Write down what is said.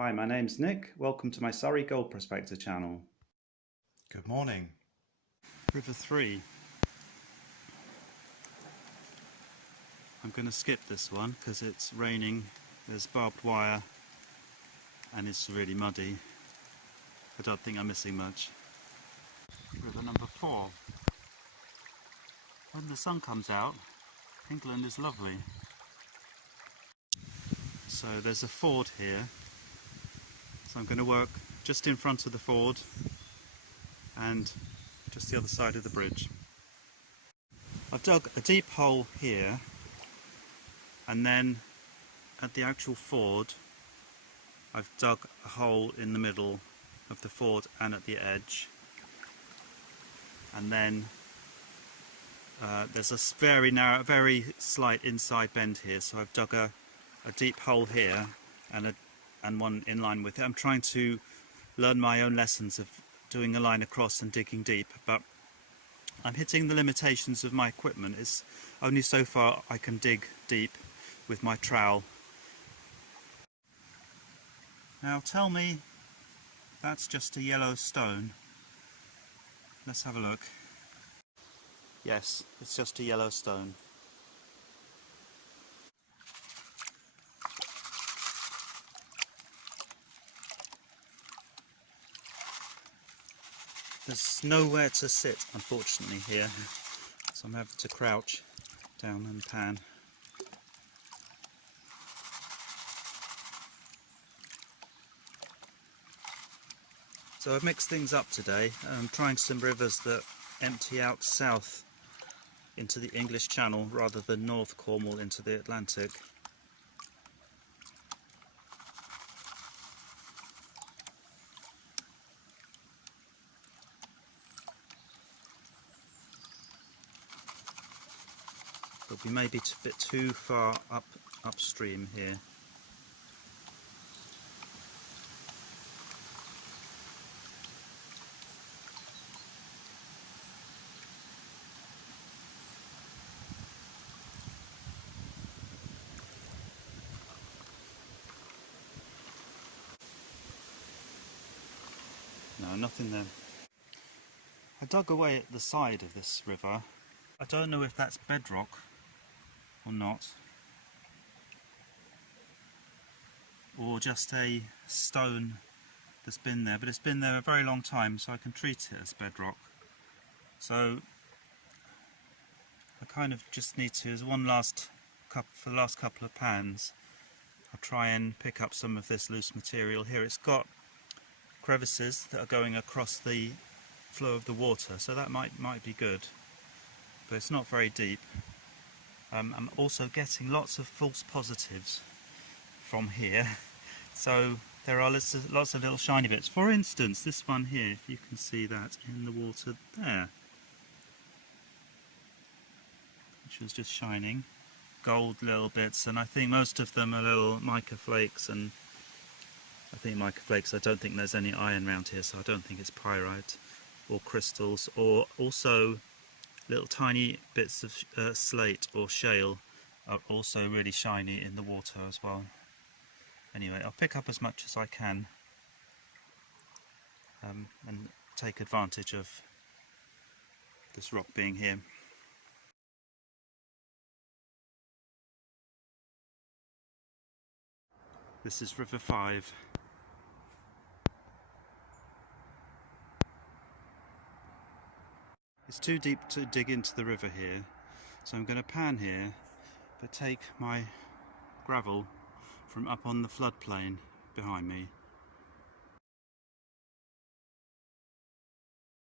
Hi, my name's Nick. Welcome to my Surrey Gold Prospector channel. Good morning. River 3. I'm going to skip this one because it's raining, there's barbed wire and it's really muddy. I don't think I'm missing much. River number 4. When the sun comes out, England is lovely. So there's a ford here, so I'm going to work just in front of the ford and just the other side of the bridge. I've dug a deep hole here, and then at the actual ford I've dug a hole in the middle of the ford and at the edge, and then there's a very narrow, very slight inside bend here, so I've dug a deep hole here and one in line with it. I'm trying to learn my own lessons of doing a line across and digging deep, but I'm hitting the limitations of my equipment. It's only so far I can dig deep with my trowel. Now tell me that's just a yellow stone. Let's have a look. Yes, it's just a yellow stone. There's nowhere to sit, unfortunately, here, so I'm having to crouch down and pan. So I've mixed things up today. I'm trying some rivers that empty out south into the English Channel rather than North Cornwall into the Atlantic. But we may be a bit too far upstream here. No, nothing there. I dug away at the side of this river. I don't know if that's bedrock or not, or just a stone that's been there, but it's been there a very long time, so I can treat it as bedrock. So I kind of just need to, as one last couple, for the last couple of pans, I'll try and pick up some of this loose material here. It's got crevices that are going across the flow of the water, so that might be good, but it's not very deep. I'm also getting lots of false positives from here, so there are lots of little shiny bits. For instance, this one here, if you can see that in the water there, which was just shining, gold little bits, and I think most of them are little mica flakes, and I don't think there's any iron around here, so I don't think it's pyrite or crystals, or also little tiny bits of slate or shale are also really shiny in the water as well. Anyway, I'll pick up as much as I can and take advantage of this rock being here. This is River 5. It's too deep to dig into the river here, so I'm going to pan here, but take my gravel from up on the floodplain behind me